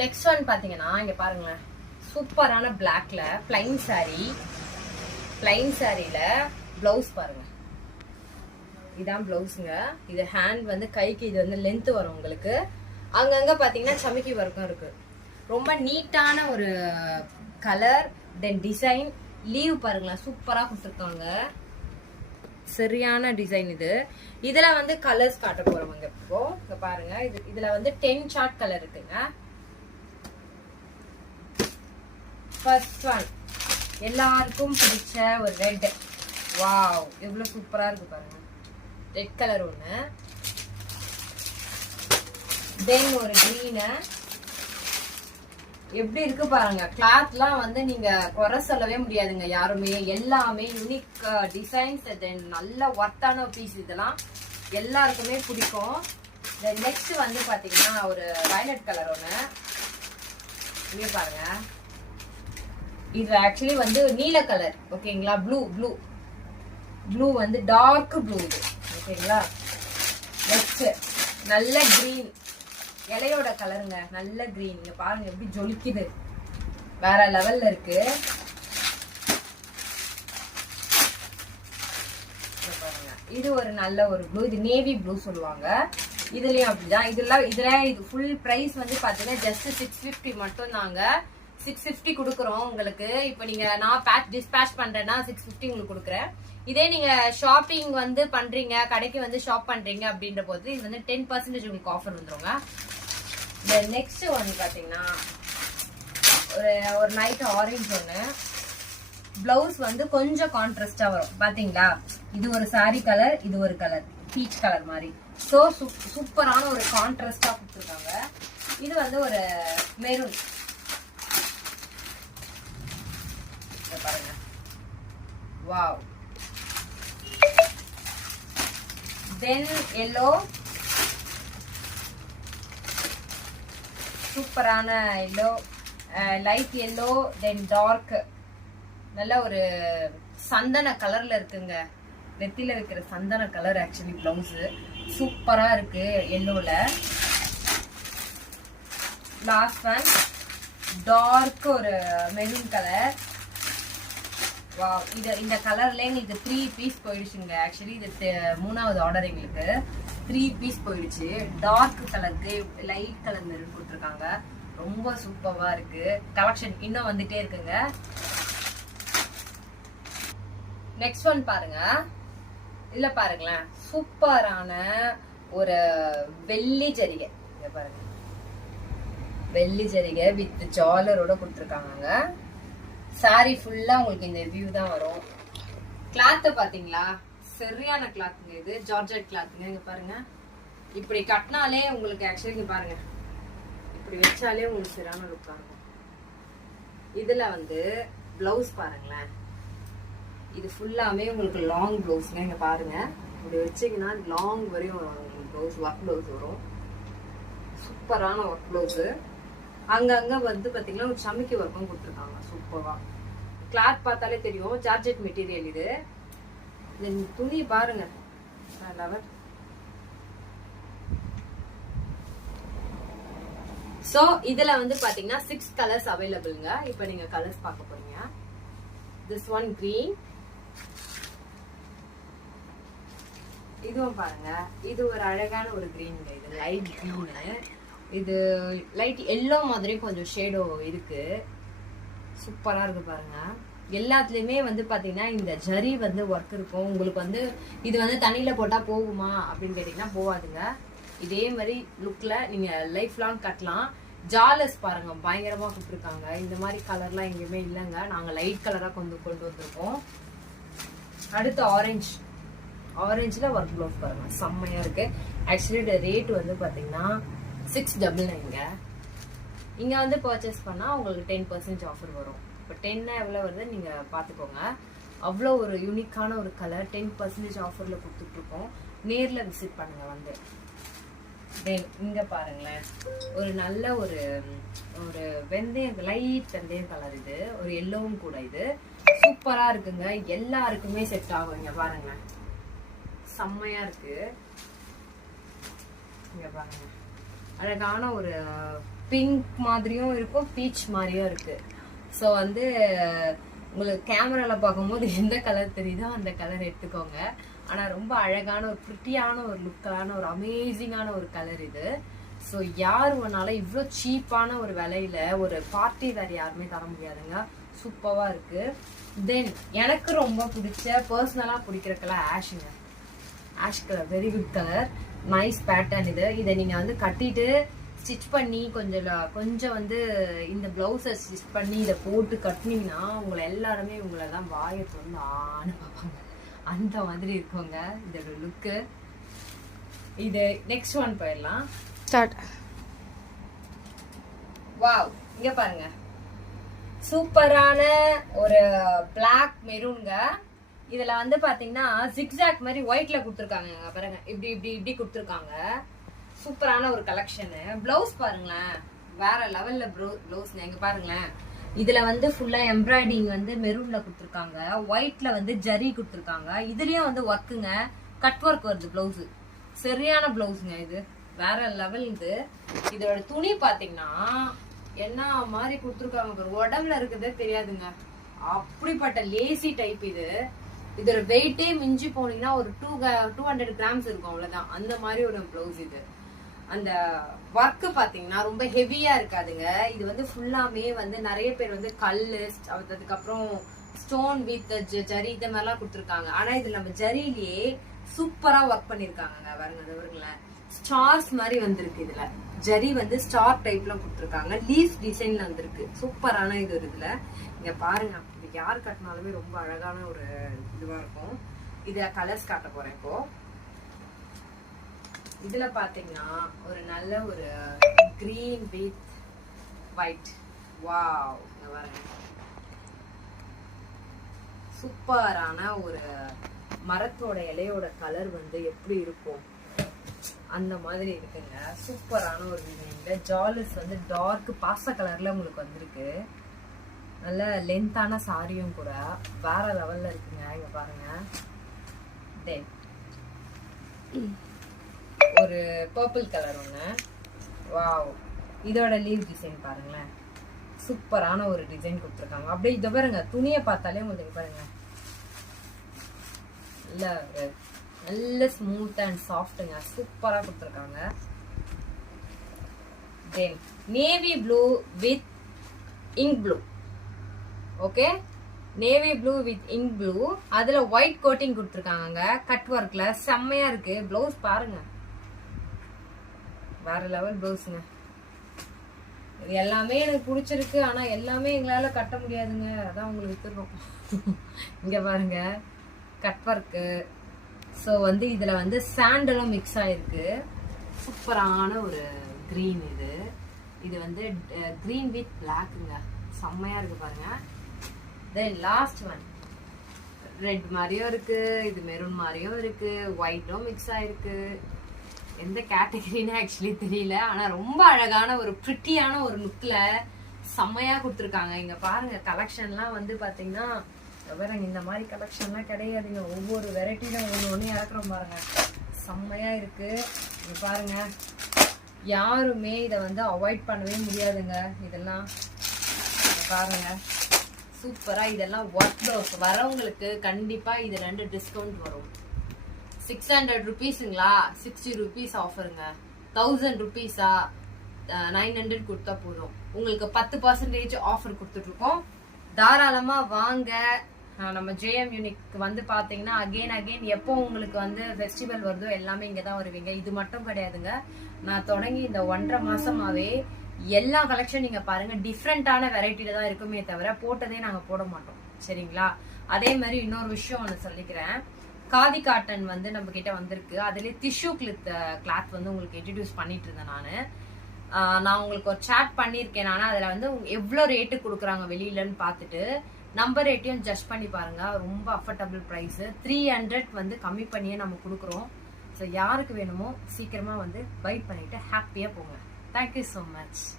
Next one பாத்தீங்கன்னா இங்க பாருங்களேன், சூப்பரான பிளாக்ல பிளைன் சாரி. பிளைன் சாரியில பிளவுஸ் பாருங்க, இதான் பிளவுஸுங்க. இது ஹேண்ட் வந்து கைக்கு இது வந்து லென்த் வரும் உங்களுக்கு. அங்கங்க பாத்தீங்கன்னா சமிக்கி வரைக்கும் இருக்கு. ரொம்ப நீட்டான ஒரு கலர், தென் டிசைன். லீவ் பாருங்களேன், சூப்பரா கொடுத்துருக்காங்க. சரியான டிசைன் இது. இதுல வந்து கலர்ஸ் காட்ட போறவங்க இப்போ இங்க பாருங்க. இதுல வந்து 10 சார்ட் கலர் இருக்குங்க. ஃபர்ஸ்ட் ஒன் எல்லாருக்கும் பிடிச்ச ஒரு ரெட். வாவ், எவ்வளவு சூப்பரா இருக்கு பாருங்க. ரெட் கலர் ஒண்ணு, தென் ஒரு கிரீன். எப்படி இருக்கு பாருங்க. கிளாத்லாம் வந்து நீங்க குறை சொல்லவே முடியாதுங்க யாருமே. எல்லாமே யூனிக் டிசைன்ஸ், தென் நல்ல ஒர்த்தான பீஸ். இதெல்லாம் எல்லாருக்குமே பிடிக்கும். தென் நெக்ஸ்ட் வந்து பாத்தீங்கன்னா ஒரு வயலட் கலர் ஒண்ணு. இங்க பாருங்க, இது ஆக்சுவலி வந்து நீல கலர். ஓகேங்களா, ப்ளூ ப்ளூ ப்ளூ வந்து டார்க் ப்ளூ இது. ஓகேங்களா, நெக்ஸ்ட் நல்ல கிரீன், இலையோட கலருங்க. நல்ல கிரீன். இங்க பாருங்க எப்படி ஜொலிக்குது, வேற லெவல்ல இருக்கு. இது ஒரு நல்ல ஒரு ப்ளூ, இது நேவி ப்ளூ சொல்லுவாங்க. இதுலயும் அப்படிதான். இது ஃபுல் பிரைஸ் வந்து பாத்தீங்கன்னா ஜஸ்ட் 650 மட்டும் தாங்க. 650 கொடுக்குறோம் உங்களுக்கு. இப்ப நீங்க நான் டிஸ்பேச் பண்றேன்னா 650 உங்களுக்கு கொடுக்குறேன். இதே நீங்க ஷாப்பிங் வந்து பண்றீங்க, கடைக்கு வந்து ஷாப் பண்றீங்க அப்படின்ற போது இது வந்து 10% உங்களுக்கு ஆஃபர் வந்துருங்க. நெக்ஸ்ட் ஒன் பாத்தீங்கன்னா ஒரு நைட் ஆரஞ்சு ஒண்ணு. பிளவுஸ் வந்து கொஞ்சம் கான்ட்ராஸ்டா வரும் பாத்தீங்களா. இது ஒரு சாரி கலர், இது ஒரு கலர் பீச் கலர் மாதிரி. சோ சூப்பரான ஒரு கான்ட்ராஸ்டா கொடுத்துருக்காங்க. இது வந்து ஒரு மெரூன் பாருங்க. வாவ். தென் எல்லோ, சூப்பரான எல்லோ, லைட் எல்லோ, தென் டார்க். நல்ல ஒரு சந்தன கலர்ல இருக்குங்க. நெத்தில வைக்கிற சந்தன கலர் ஆக்சுவலி பிளவுஸ் சூப்பரா இருக்கு எல்லோல. லாஸ்ட் ஒன் டார்க் ஒரு மெரூன் கலர். வாவ், இந்த கலர்ல எங்களுக்கு 3 பீஸ் போயிடுச்சுங்க. ஆக்சுவலி இது 3வது ஆர்டர். எங்களுக்கு 3 பீஸ் போயிடுச்சு. டார்க் கலருக்கு லைட் கலர் மெரூன் கொடுத்துருக்காங்க. ரொம்ப சூப்பரா இருக்கு. கலெக்ஷன் இன்னும் வந்துட்டே இருக்குங்க. நெக்ஸ்ட் ஒன் பாருங்க. இதுல பாருங்களேன், சூப்பரான ஒரு வெள்ளி ஜரிகை. இங்க பாருங்க, வெள்ளி ஜரிகை வித் ஜாலரோட கொடுத்துருக்காங்க. சாரி ஃபுல்லா உங்களுக்கு இந்த வியூ தான் வரும். கிளாத் பாத்தீங்களா, சரியான கிளாத்துங்க. இது ஜார்ஜெட் கிளாத்துங்க. இங்க பாருங்க, இப்படி கட்டினாலே உங்களுக்கு ஆக்சுவலி இங்க பாருங்க, இப்படி வச்சாலே உங்களுக்கு சரியான லுக்கா இருக்கும். இதுல வந்து பிளவுஸ் பாருங்களேன், இது ஃபுல்லாமே உங்களுக்கு லாங் பிளவுஸ்ங்க. இங்க பாருங்க, இப்படி வச்சீங்கன்னா லாங் வரையும் வரும் பிளவுஸ். ஒர்க் பிளவுஸ் வரும், சூப்பரான ஒர்க் பிளவுஸ். அங்கங்க வந்து பாத்தீங்கன்னா ஒரு சமிக்கி ஒர்க்கும் கொடுத்துருக்காங்க சூப்பரா. கிளாத் பார்த்தாலே தெரியும், ஜார்ஜெட் மெட்டீரியல் இது. துணி பாருங்க, சோ இதுல வந்து பாத்தீங்கன்னா 6 கலர்ஸ் அவைலபிள்ங்க. இப்ப நீங்க கலர்ஸ் பார்க்க போறீங்க. This one green. இதுவும் பாருங்க, இது ஒரு அழகான ஒரு கிரீன். இது லைட் கிரீன். இது லைட் எல்லோ மாதிரி கொஞ்சம் ஷேடோ இருக்கு. சூப்பரா இருக்கு பாருங்க. எல்லாத்துலயுமே வந்து பாத்தீங்கன்னா இந்த ஜரி வந்து ஒர்க் இருக்கும். உங்களுக்கு வந்து இது வந்து தண்ணியில போட்டா போகுமா அப்படின்னு கேட்டீங்கன்னா போவாதுங்க. இதே மாதிரி லுக்ல நீங்க லைஃப் லாங் கட்டலாம். ஜாலஸ் பாருங்க, பயங்கரமா கொடுத்துருக்காங்க. இந்த மாதிரி கலர்லாம் எங்கேயுமே இல்லைங்க. நாங்க லைட் கலரா கொண்டு வந்திருக்கோம். அடுத்து ஆரஞ்சு. ஆரஞ்சுல ஒர்க் ப்ளவுஸ் பாருங்க, செம்மையா இருக்கு. ஆக்சுவலி ரேட் வந்து பாத்தீங்கன்னா 699. இங்க வந்து பர்ச்சேஸ் பண்ணா உங்களுக்கு 10% ஆஃபர் வரும். இப்போ 10 எவ்வளவு வருது நீங்க பாத்துக்கோங்க. அவ்வளோ ஒரு யூனிக்கான ஒரு கலர் 10% ஆஃபர்ல கொடுத்துட்டு இருக்கோம். நேர்ல விசிட் பண்ணுங்க வந்து. தென் இங்க பாருங்களேன், ஒரு நல்ல ஒரு வெந்தயம், லைட் வெந்தயம் கலர். இது ஒரு எல்லோவும் கூட. இது சூப்பரா இருக்குங்க. எல்லாருக்குமே செட் ஆகும். இங்க பாருங்களேன், செம்மையா இருக்கு. இங்க பாருங்க, அழகான ஒரு பிங்க் மாதிரியும் இருக்கும், பீச் மாதிரியும் இருக்கு. ஸோ வந்து உங்களுக்கு கேமரால பார்க்கும்போது எந்த கலர் தெரியுதோ அந்த கலர் எடுத்துக்கோங்க. ஆனா ரொம்ப அழகான ஒரு பிரிட்டியான ஒரு லுக்கான ஒரு அமேசிங்கான ஒரு கலர் இது. ஸோ யார் வேணாலும் இவ்வளோ சீப்பான ஒரு விலையில ஒரு பார்ட்டி வேறு யாருமே தர முடியாதுங்க. சூப்பராக இருக்கு. தென் எனக்கு ரொம்ப பிடிச்ச பர்சனலாக பிடிக்கிற கலர் ஆஷுங்க. Ash colour very good colour, nice pattern இது. இதை நீங்கள் வந்து கட்டிட்டு ஸ்டிச் பண்ணி கொஞ்சம் வந்து இந்த பிளவுஸை ஸ்டிச் பண்ணி இதை போட்டு கட்டினீங்கன்னா உங்களை எல்லாருமே உங்களை தான் வாயை திறந்து ஆன்னு பார்ப்பாங்க. அந்த மாதிரி இருக்குங்க இதோட லுக்கு. இது நெக்ஸ்ட் ஒன் போயிடலாம். ஸ்டார்ட். வாவ், இங்க பாருங்க, சூப்பரான ஒரு பிளாக் மெரூன்ங்க. இதுல வந்து பாத்தீங்கன்னா ஜிக்ஸாக் மாதிரி ஒயிட்ல கொடுத்துருக்காங்க பாருங்க. இப்படி இப்படி இப்படி கொடுத்துருக்காங்க. சூப்பரான ஒரு கலெக்ஷனு. பிளவுஸ் பாருங்களேன், வேற லெவல்ல பிளவுஸ். எங்க பாருங்களேன், இதுல வந்து ஃபுல்லா எம்ப்ராய்டிங் வந்து மெரூன்ல கொடுத்துருக்காங்க, ஒயிட்ல வந்து ஜரி கொடுத்துருக்காங்க. இதுலயும் வந்து ஒர்க்குங்க, கட் ஒர்க் வருது பிளவுஸ். சரியான பிளவுஸுங்க இது, வேற லெவல் இது. இதோட துணி பாத்தீங்கன்னா என்ன மாதிரி கொடுத்துருக்காங்க, உடம்புல இருக்குதே தெரியாதுங்க, அப்படிப்பட்ட லேசி டைப் இது. இதோட வெயிட்டே மிஞ்சி போனீங்கன்னா ஒரு 200 கிராம்ஸ் இருக்கும், அவ்வளவுதான். அந்த மாதிரி ஒரு பிளவுஸ் இது. அந்த ஒர்க்கு பாத்தீங்கன்னா ரொம்ப ஹெவியா இருக்காதுங்க. இது வந்து ஃபுல்லாமே வந்து நிறைய பேர் வந்து கல்லு, அதுக்கப்புறம் ஸ்டோன் வித் ஜரி இந்த மாதிரிலாம் கொடுத்துருக்காங்க. ஆனா இது நம்ம ஜரியிலேயே சூப்பரா ஒர்க் பண்ணிருக்காங்க பாருங்க. அது வருங்களேன், ஸ்டார்ஸ் மாதிரி வந்திருக்கு. இதுல ஜரி வந்து ஸ்டார் டைப்ல கொடுத்துருக்காங்க, லீஃப் டிசைன்ல வந்திருக்கு. சூப்பரான இது ஒரு இதுல. இங்க பாருங்க, இது யார் கட்டினாலுமே ரொம்ப அழகான ஒரு இதுவா இருக்கும். இத கலர்ஸ் காட்ட போறேன் இப்போ. இதுல பாத்தீங்கன்னா ஒரு நல்ல ஒரு கிரீன் வித் ஒயிட். வாவ், இங்க பாருங்க, சூப்பரான ஒரு மரத்தோட இலையோட கலர் வந்து எப்படி இருக்கும் அந்த மாதிரி இருக்குங்க. சூப்பரான ஒரு டிசைன்ல ஜாலிஸ் வந்து டார்க் பாச கலர்ல உங்களுக்கு வந்திருக்கு. நல்ல லென்த்தான சாரியும் கூட வேற லெவல்ல இருக்குங்க. இங்க பாருங்க, தென் ஒரு பர்பிள் கலர் ஒண்ணு. வாவ், இதோட லீவ் டிசைன் பாருங்களேன், சூப்பரான ஒரு டிசைன் கொடுத்துருக்காங்க. அப்படியே இதை பாருங்க, துணியை பார்த்தாலே உங்களுக்கு பாருங்க நல்ல ஸ்மூத் அண்ட் சாஃப்ட்டுங்க, சூப்பரா கொடுத்துருக்காங்க. Then navy blue with ink blue. Okay, navy blue with ink blue. அதுல ஒயிட் கோட்டிங் கொடுத்துருக்காங்க கட் ஒர்க்ல, செம்மையா இருக்கு. பிளவுஸ் பாருங்க, வேற லெவல் பிளவுஸுங்க. இது எல்லாமே எனக்கு பிடிச்சிருக்கு. ஆனா எல்லாமே எங்களால கட்ட முடியாதுங்க, அதான் உங்களுக்கு வித்துறோம். இங்க பாருங்க, கட் ஒர்க்கு. ஸோ வந்து இதுல வந்து சாண்டலும் மிக்ஸ் ஆயிருக்கு. சூப்பரான ஒரு கிரீன் இது. இது வந்து கிரீன் வித் பிளாக்குங்க, செம்மையா இருக்கு பாருங்க. தென் லாஸ்ட் ஒன் ரெட் மாதிரியும் இருக்கு, இது மெரூன் மாதிரியும் இருக்கு, ஒயிட்டும் மிக்ஸ் ஆயிருக்கு. எந்த கேட்டகரின்னு ஆக்சுவலி தெரியல. ஆனா ரொம்ப அழகான ஒரு பிரிட்டியான ஒரு லுக்ல செம்மையா கொடுத்துருக்காங்க. இங்க பாருங்க, கலெக்ஷன்லாம் வந்து பாத்தீங்கன்னா பாருங்க, இந்த மாதிரி கலெக்ஷன்லாம் கிடையாதுங்க. ஒவ்வொரு வெரைட்டிலும் ஒன்று இறக்குறோம் பாருங்க, செம்மையா இருக்கு. இங்க பாருங்க, யாருமே இதை வந்து அவாய்ட் பண்ணவே முடியாதுங்க. இதெல்லாம் பாருங்க, சூப்பரா. இதெல்லாம் ஒர்க் ப்ளவுஸ் வரவங்களுக்கு கண்டிப்பா இது 2 டிஸ்கவுண்ட் வரும். 600 ருபீஸுங்களா, 60 ருபீஸ் ஆஃபருங்க. 1000 ருபீஸா 900 கொடுத்தா போதும். உங்களுக்கு 10% ஆஃபர் கொடுத்துட்டு இருக்கோம். தாராளமா வாங்க. நம்ம ஜேஎம் யூனிக் வந்து பாத்தீங்கன்னா அகெயின் எப்போ உங்களுக்கு வந்து ஃபெஸ்டிவல் வருதோ எல்லாமே இங்கதான் வருவீங்க. இது மட்டும் கிடையாதுங்க, நான் தொடங்கி இந்த 1.5 மாசமாவே எல்லா கலெக்ஷன் நீங்க பாருங்க டிஃப்ரெண்டான வெரைட்டில தான் இருக்குமே தவிர போட்டதே நாங்க போட மாட்டோம், சரிங்களா? அதே மாதிரி இன்னொரு விஷயம் ஒன்று சொல்லிக்கிறேன். காதி காட்டன் வந்து நம்ம கிட்ட வந்திருக்கு. அதுலயே டிஷ்யூ கிளாத் வந்து உங்களுக்கு இன்ட்ரடியூஸ் பண்ணிட்டு இருந்தேன். நான் உங்களுக்கு ஒரு சாட் பண்ணியிருக்கேன். அதுல வந்து எவ்வளவு ரேட்டு கொடுக்குறாங்க வெளியிலன்னு பார்த்துட்டு நம்பர் ரேட்டையும் ஜஸ்ட் பண்ணி பாருங்க. ரொம்ப அஃபோர்டபுள் ப்ரைஸ், 300 வந்து கம்மி பண்ணியே நம்ம கொடுக்குறோம். ஸோ யாருக்கு வேணுமோ சீக்கிரமா வந்து பை பண்ணிட்டு ஹாப்பியா போங்க. Thank you so much.